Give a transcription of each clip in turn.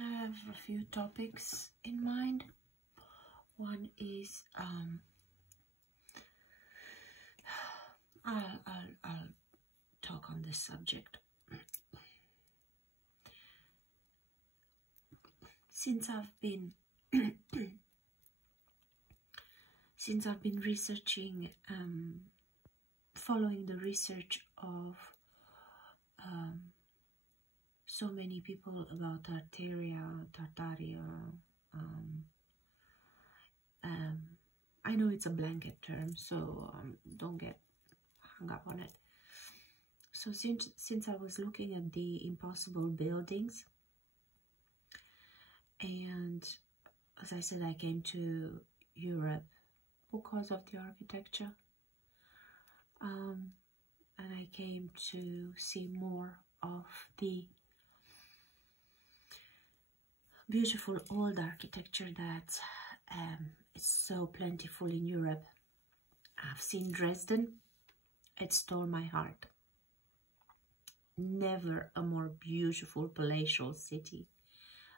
have a few topics in mind. One is I'll talk on this subject. Since I've been researching, following the research of so many people about tartaria. I know it's a blanket term, so don't get hung up on it. So since I was looking at the impossible buildings, and as I said, I came to Europe because of the architecture, and I came to see more of the beautiful old architecture that is so plentiful in Europe. I've seen Dresden. It stole my heart. Never a more beautiful palatial city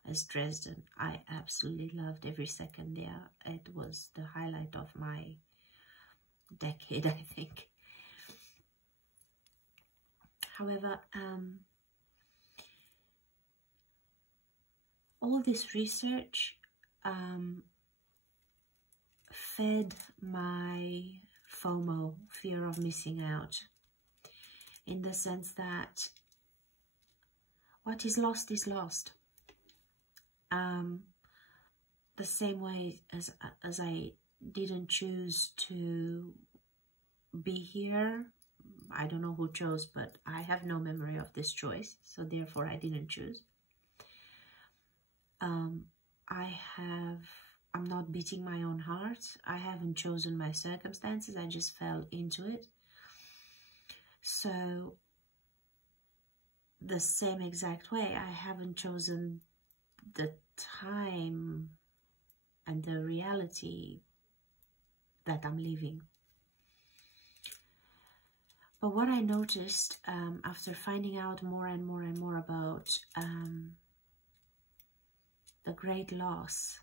as Dresden. I absolutely loved every second there. It was the highlight of my decade, I think. However, all this research fed my FOMO, fear of missing out, in the sense that what is lost is lost. The same way as I didn't choose to be here. I don't know who chose, but I have no memory of this choice, so therefore I didn't choose. I'm not beating my own heart. I haven't chosen my circumstances. I just fell into it. So the same exact way, I haven't chosen the time and the reality that I'm living. But what I noticed after finding out more and more and more about the great loss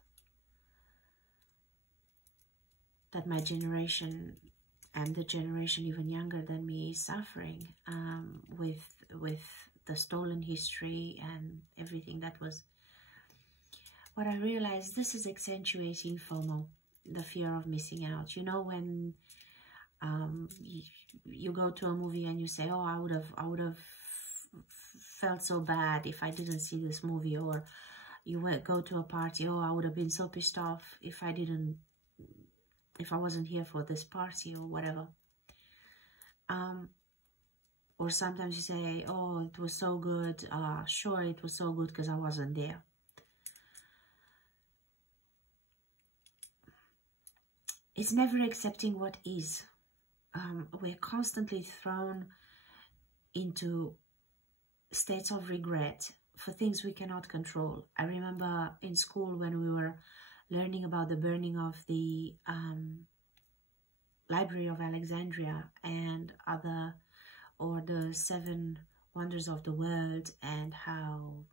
that my generation and the generation even younger than me is suffering with the stolen history and everything that was, what I realized, this is accentuating FOMO, the fear of missing out. You know, when you go to a movie and you say, oh, I would have felt so bad if I didn't see this movie, or you go to a party, oh, I would have been so pissed off if I wasn't here for this party, or whatever. Or sometimes you say, oh, it was so good. Sure, it was so good because I wasn't there. It's never accepting what is. We're constantly thrown into states of regret for things we cannot control. I remember in school when we were learning about the burning of the Library of Alexandria and the 7 wonders of the world, and how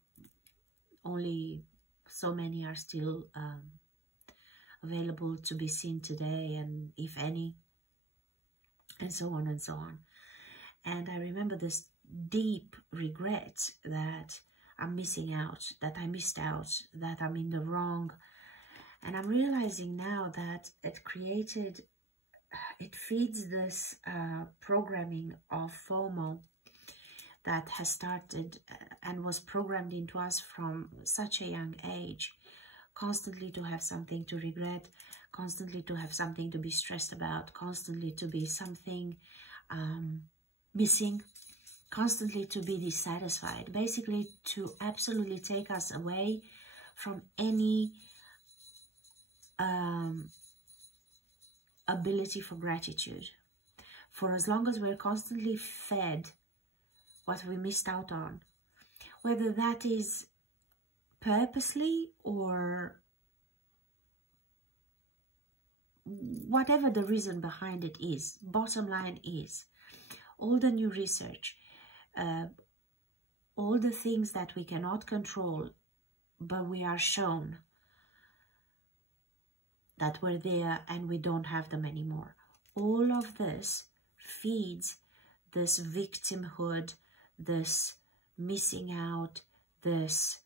only so many are still available to be seen today, and if any, and so on and so on. And I remember this deep regret that I'm missing out, that I missed out, that I'm in the wrong. And I'm realizing now that it feeds this programming of FOMO that has started and was programmed into us from such a young age, constantly to have something to regret, constantly to have something to be stressed about, constantly to be something missing, constantly to be dissatisfied, basically to absolutely take us away from any ability for gratitude. For as long as we're constantly fed what we missed out on, whether that is purposely or whatever the reason behind it is, bottom line is, all the new research, all the things that we cannot control, but we are shown that we're there and we don't have them anymore. All of this feeds this victimhood, this missing out, this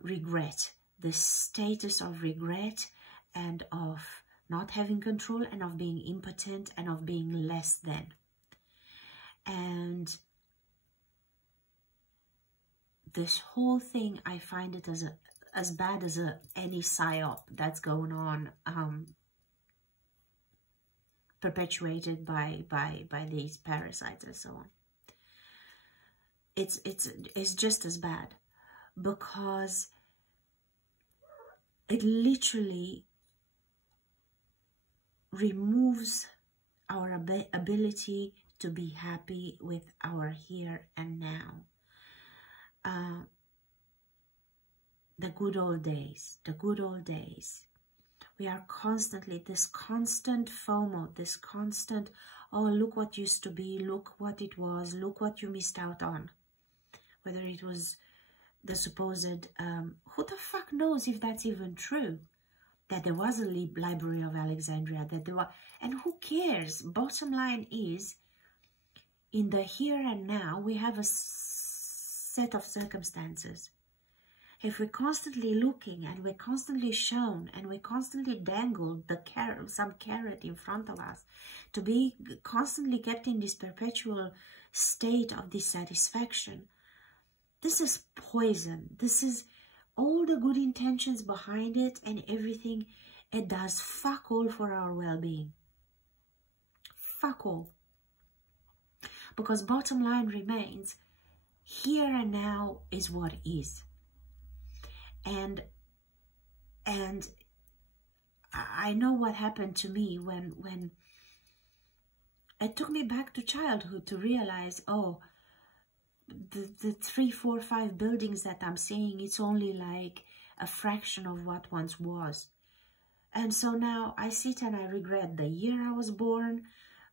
regret, this status of regret and of not having control and of being impotent and of being less than. And this whole thing, I find it as bad as any psyop that's going on, perpetuated by these parasites and so on. It's just as bad, because it literally removes our ability to be happy with our here and now. The good old days, the good old days. We are constantly, this constant FOMO, this constant, oh, look what used to be, look what it was, look what you missed out on. Whether it was the supposed, who the fuck knows if that's even true? That there was a Library of Alexandria, that there was, and who cares? Bottom line is, in the here and now, we have a set of circumstances. If we're constantly looking and we're constantly shown and we constantly dangled the carrot, some carrot in front of us, to be constantly kept in this perpetual state of dissatisfaction, this is poison. This is all the good intentions behind it and everything. It does fuck all for our well-being. Fuck all. Because bottom line remains, here and now is what is. And I know what happened to me when it took me back to childhood to realize, oh, the 3, 4, 5 buildings that I'm seeing, it's only like a fraction of what once was. And so now I sit and I regret the year I was born,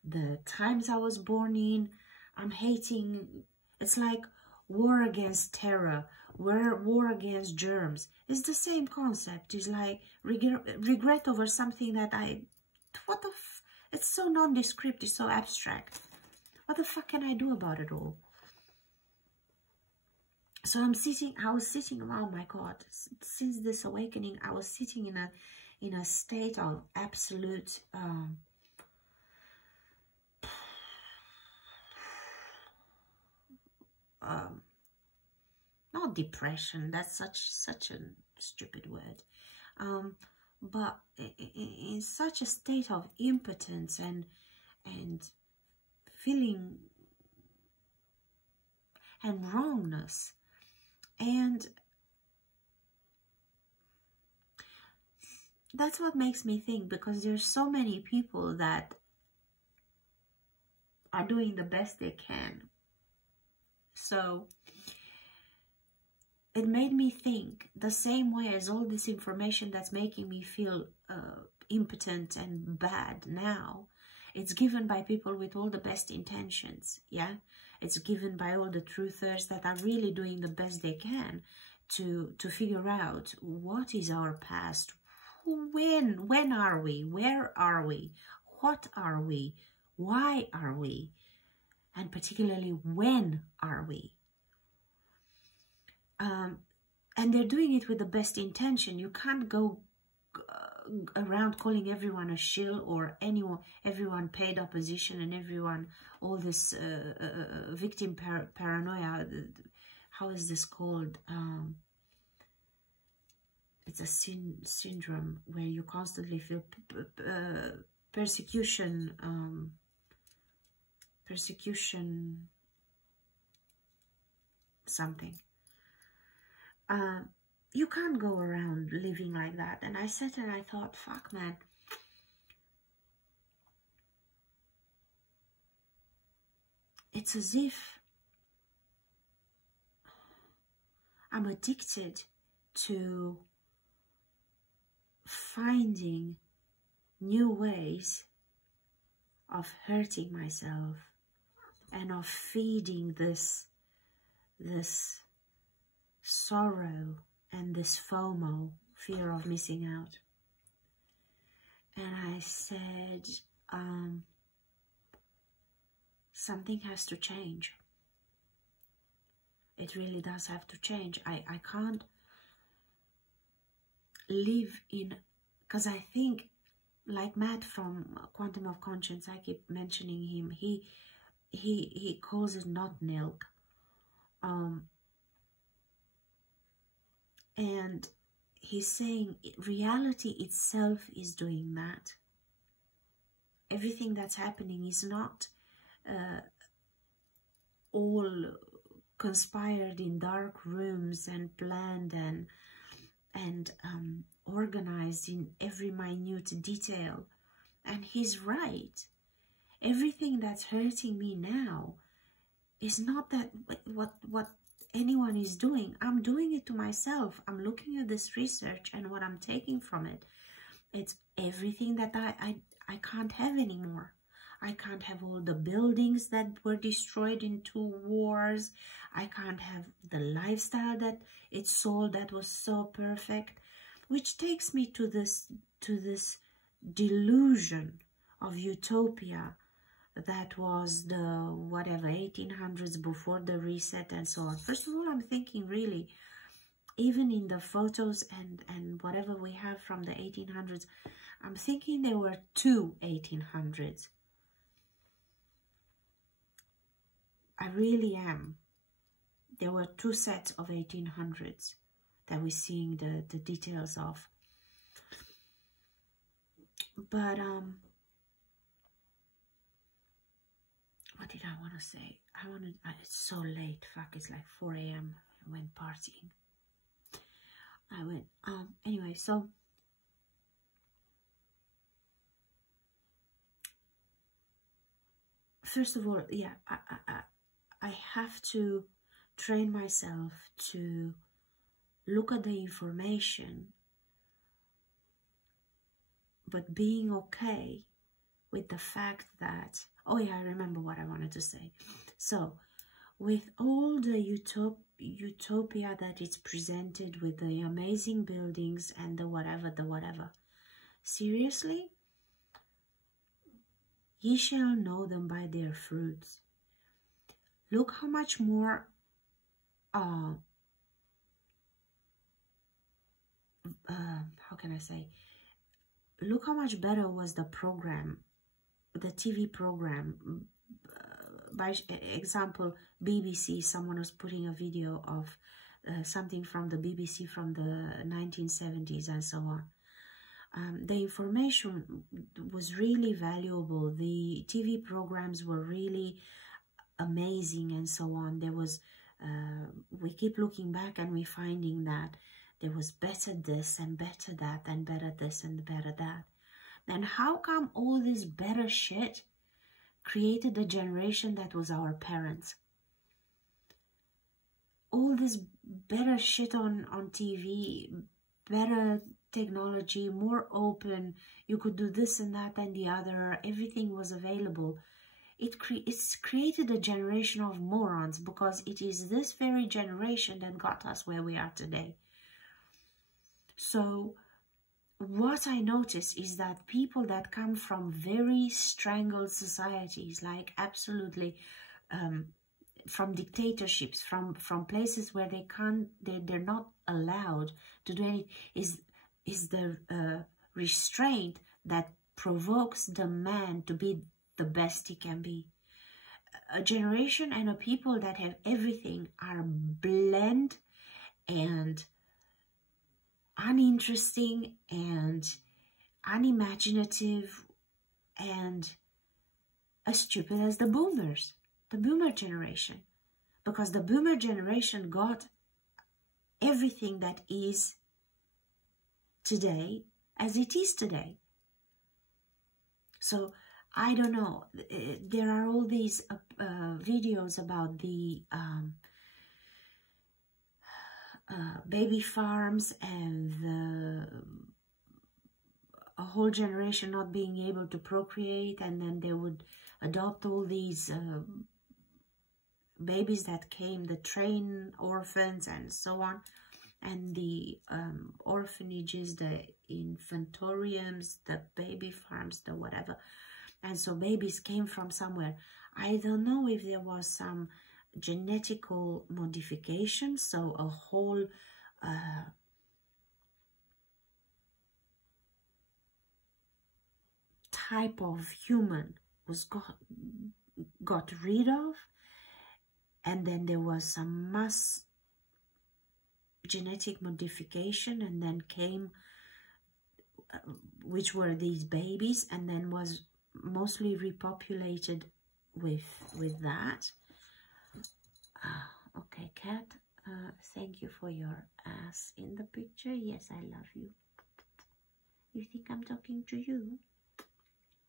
the times I was born in. I'm hating, it's like war against terror, war against germs. It's the same concept. It's like regret over something that it's so nondescript, it's so abstract. What the fuck can I do about it all? So I was sitting, oh my God, since this awakening, I was sitting in a state of absolute not depression, that's such a stupid word, but in such a state of impotence and feeling and wrongness. And that's what makes me think, because there's so many people that are doing the best they can. So it made me think the same way as all this information that's making me feel impotent and bad now. It's given by people with all the best intentions, yeah? It's given by all the truthers that are really doing the best they can to figure out what is our past, when are we, where are we, what are we, why are we, and particularly when are we. And they're doing it with the best intention. You can't go around calling everyone a shill or everyone paid opposition and everyone all this victim paranoia. How is this called? It's a syndrome where you constantly feel persecution something. You can't go around living like that. And I sat and I thought, fuck, man. It's as if I'm addicted to finding new ways of hurting myself and of feeding this sorrow and this FOMO, fear of missing out. And I said, something has to change. It really does have to change. I can't live in, because I think, like Matt from Quantum of Conscience, I keep mentioning him, he calls it not nilk. And he's saying reality itself is doing that. Everything that's happening is not all conspired in dark rooms and planned and organized in every minute detail. And he's right. Everything that's hurting me now is not that what anyone is doing. I'm doing it to myself. I'm looking at this research, and what I'm taking from it, it's everything that I can't have anymore. I can't have all the buildings that were destroyed in 2 wars. I can't have the lifestyle that it sold that was so perfect, which takes me to this delusion of utopia that was the whatever 1800s, before the reset and so on. First of all, I'm thinking really, even in the photos and whatever we have from the 1800s, I'm thinking there were 2 1800s. I really am. There were 2 sets of 1800s that we're seeing the details of. But what did I want to say? It's so late. Fuck, it's like 4 a.m. I went partying. Anyway, so first of all, yeah, I have to train myself to look at the information, but being okay with the fact that, oh yeah, I remember what I wanted to say. So, with all the utopia that is presented, with the amazing buildings and the whatever, seriously? Ye shall know them by their fruits. Look how much more how can I say? Look how much better was the program, the TV program. By example, BBC, someone was putting a video of something from the BBC from the 1970s and so on. The information was really valuable. The TV programs were really amazing and so on. There was, we keep looking back and we're finding that there was better this and better that and better this and better that. Then how come all this better shit created a generation that was our parents? All this better shit on TV, better technology, more open, you could do this and that and the other, everything was available. It's created a generation of morons, because it is this very generation that got us where we are today. So what I notice is that people that come from very strangled societies, like absolutely from dictatorships, from places where they're not allowed to do anything, is the restraint that provokes the man to be the best he can be. A generation and a people that have everything are bland and uninteresting and unimaginative and as stupid as the boomers, the boomer generation, because the boomer generation got everything that is today as it is today. So I don't know, there are all these videos about the baby farms and a whole generation not being able to procreate, and then they would adopt all these babies that came, the train orphans and so on. and the orphanages, the infantoriums, the baby farms, the whatever. And so babies came from somewhere. I don't know if there was some genetical modification, so a whole type of human was got rid of, and then there was some mass genetic modification, and then came which were these babies, and then was mostly repopulated with that. Okay, cat, thank you for your ass in the picture. Yes, I love you. You think I'm talking to you?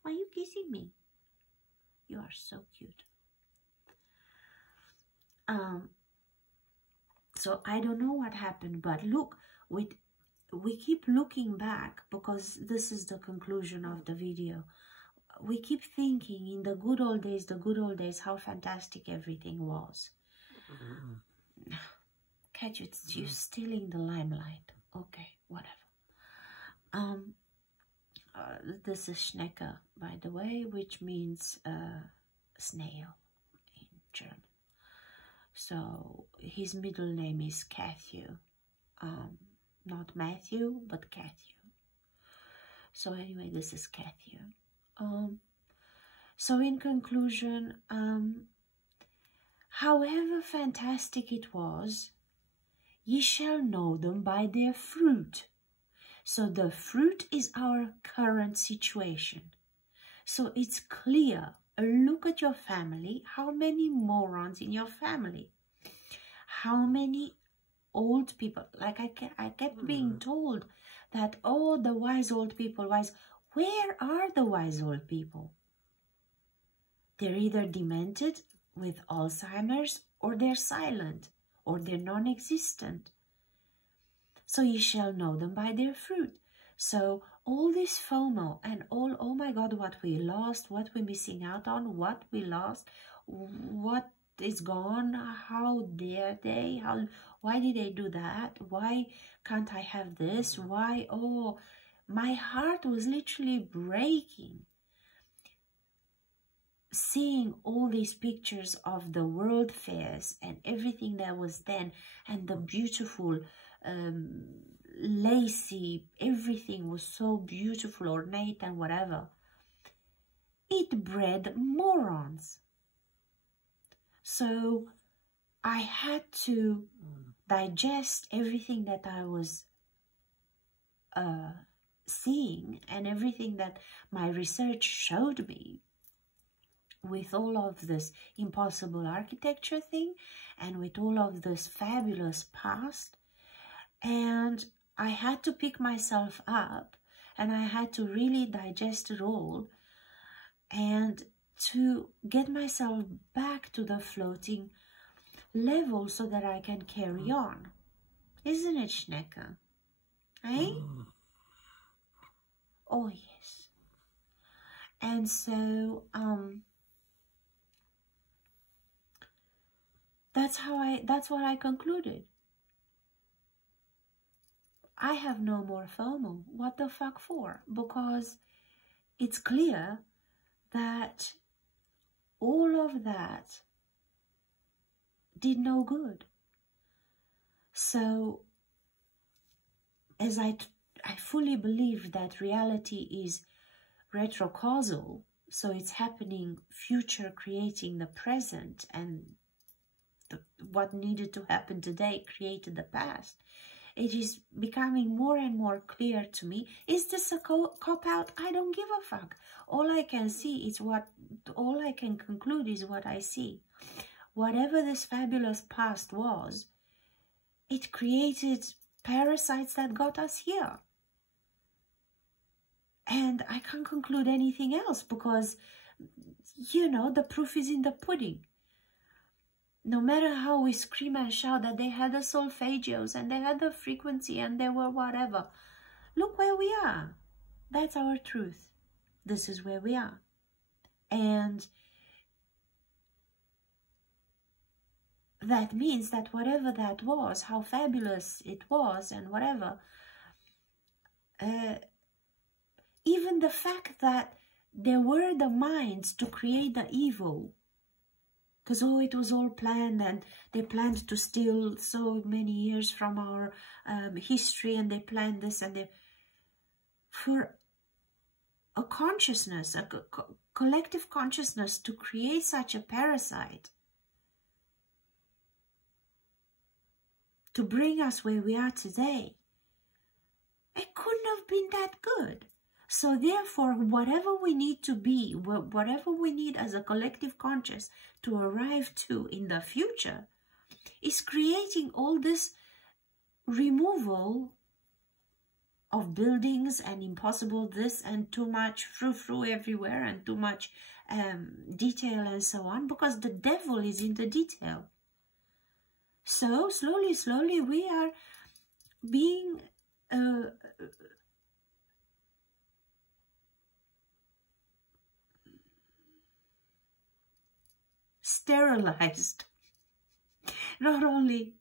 Why are you kissing me? You are so cute. So I don't know what happened, but look, we keep looking back, because this is the conclusion of the video. We keep thinking in the good old days, how fantastic everything was. Catch it, you're still in the limelight. Okay, whatever. This is Schnecke, by the way, which means snail in German. So his middle name is Cathew. Not Matthew, but Cathew. So anyway, this is Cathew. So in conclusion, however fantastic it was, ye shall know them by their fruit. So the fruit is our current situation. So it's clear. Look at your family. How many morons in your family? How many old people? Like I kept being told that, oh, the wise old people, wise. Where are the wise old people? They're either demented with Alzheimer's, or they're silent, or they're non-existent. So ye shall know them by their fruit. So all this FOMO and all, oh my God, what we lost, what we're missing out on, what we lost, what is gone, how dare they, why did they do that, why can't I have this, why, oh, my heart was literally breaking seeing all these pictures of the world fairs and everything that was then, and the beautiful lacy, everything was so beautiful, ornate and whatever. It bred morons. So I had to digest everything that I was seeing and everything that my research showed me, with all of this impossible architecture thing and with all of this fabulous past. And I had to pick myself up, and I had to really digest it all and to get myself back to the floating level so that I can carry on. Isn't it, Schnecke? Eh? Oh, yes. And so, that's what I concluded. I have no more FOMO. What the fuck for? Because it's clear that all of that did no good. So, as I fully believe that reality is retrocausal, so it's happening, future creating the present, and what needed to happen today created the past. It is becoming more and more clear to me. Is this a cop-out? I don't give a fuck. All I can see is all I can conclude is what I see. Whatever this fabulous past was, it created parasites that got us here. And I can't conclude anything else because, you know, the proof is in the pudding. No matter how we scream and shout that they had the solfeggios and they had the frequency and they were whatever, look where we are. That's our truth. This is where we are. And that means that whatever that was, how fabulous it was and whatever, even the fact that there were the minds to create the evil, because it was all planned, and they planned to steal so many years from our history, and they planned this, and for a consciousness, a collective consciousness, to create such a parasite, to bring us where we are today, it couldn't have been that good. So therefore, whatever we need to be, whatever we need as a collective conscious to arrive to in the future, is creating all this removal of buildings and impossible this and too much frou-frou everywhere and too much detail and so on, because the devil is in the detail. So slowly we are being sterilized, not only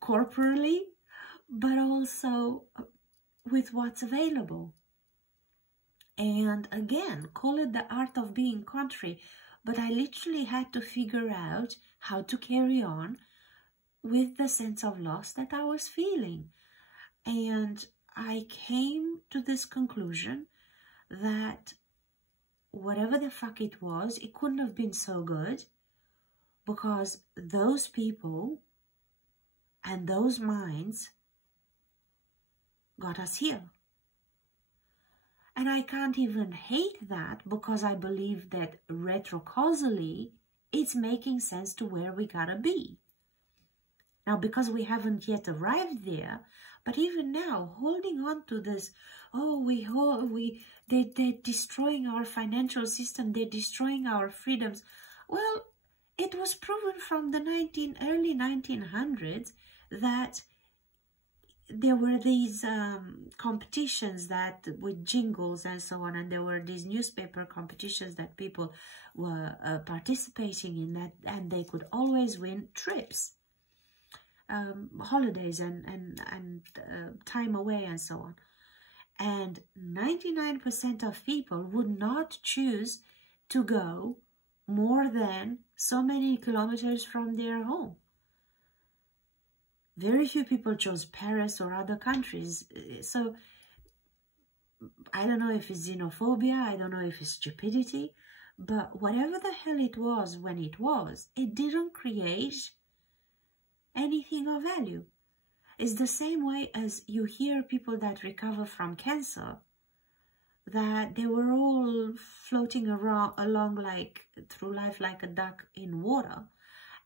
corporally, but also with what's available. And again, call it the art of being country, but I literally had to figure out how to carry on with the sense of loss that I was feeling. And I came to this conclusion that whatever the fuck it was, it couldn't have been so good, because those people and those minds got us here. And I can't even hate that, because I believe that retrocausally it's making sense to where we gotta be. Now, because we haven't yet arrived there, but even now, holding on to this, they're destroying our financial system, they're destroying our freedoms. Well, it was proven from the early 1900s that there were these competitions that with jingles and so on, and there were these newspaper competitions that people were participating in, that, and they could always win trips, holidays and time away and so on. And 99% of people would not choose to go more than so many kilometers from their home. Very few people chose Paris or other countries. So I don't know if it's xenophobia, I don't know if it's stupidity, but whatever the hell it was when it didn't create anything of value. It's the same way as you hear people that recover from cancer, that they were all floating along like through life like a duck in water,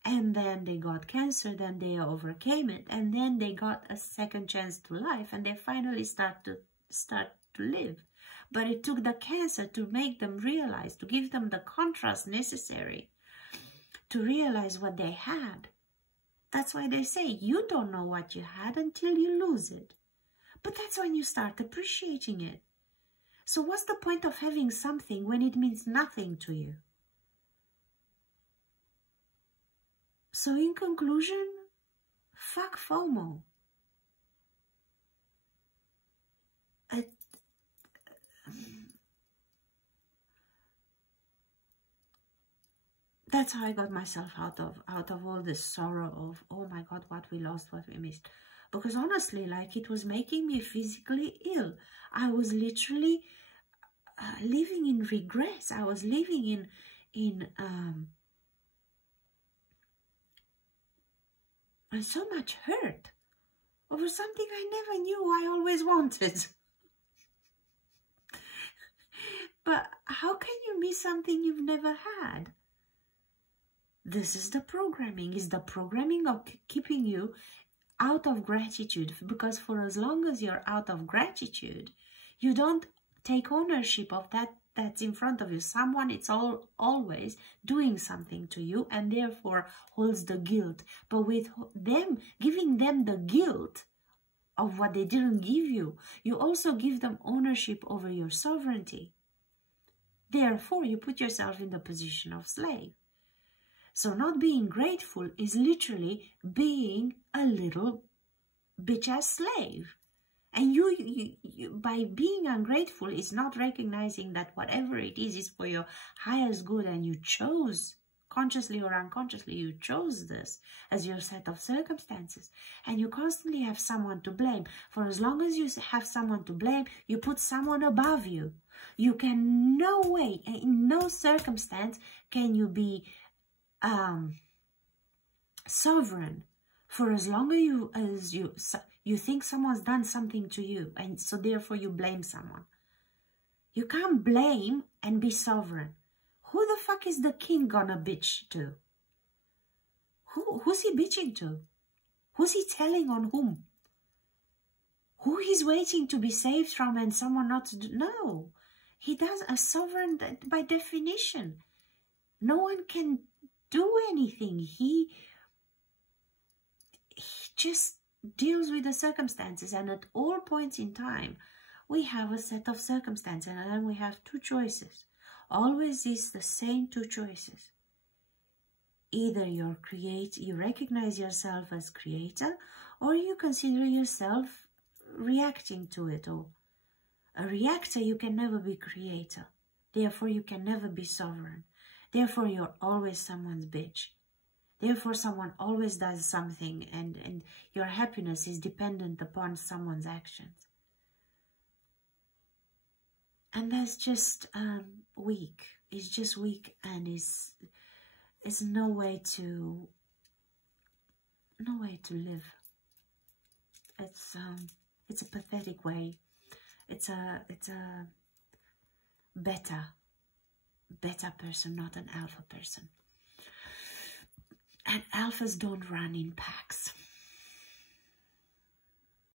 and then they got cancer, then they overcame it, and then they got a second chance to life, and they finally start to live. But it took the cancer to make them realize, to give them the contrast necessary to realize what they had. That's why they say you don't know what you had until you lose it. But that's when you start appreciating it. So what's the point of having something when it means nothing to you? So in conclusion, fuck FOMO. That's how I got myself out of all this sorrow of, oh my God, what we lost, what we missed. Because honestly, like, it was making me physically ill. I was literally living in regrets. I was living in so much hurt over something I never knew I always wanted. But how can you miss something you've never had? This is the programming. Is the programming of keeping you out of gratitude, because for as long as you're out of gratitude, you don't take ownership of that's in front of you. Someone, it's always doing something to you, and therefore holds the guilt. But with them, giving them the guilt of what they didn't give you, you also give them ownership over your sovereignty. Therefore, you put yourself in the position of slave. So not being grateful is literally being a little bitch-ass slave. And you, by being ungrateful, is not recognizing that whatever it is for your highest good, and you chose, consciously or unconsciously, you chose this as your set of circumstances. And you constantly have someone to blame. For as long as you have someone to blame, you put someone above you. You can no way, in no circumstance, can you be sovereign. For as long as you think someone's done something to you, and so therefore you blame someone. You can't blame and be sovereign. Who the fuck is the king gonna bitch to? Who's he bitching to? Who's he telling on whom? Who he's waiting to be saved from and someone not to do? No. He does a sovereign by definition. No one can do anything. He just deals with the circumstances, and at all points in time we have a set of circumstances, and then we have two choices. Always is the same two choices. Either you recognize yourself as creator, or you consider yourself reacting to it all. A reactor, you can never be creator. Therefore, you can never be sovereign. Therefore, you're always someone's bitch. Therefore, someone always does something, and your happiness is dependent upon someone's actions. And that's just weak. It's just weak, and is no way to live. It's a pathetic way. It's a beta person, not an alpha person. And alphas don't run in packs.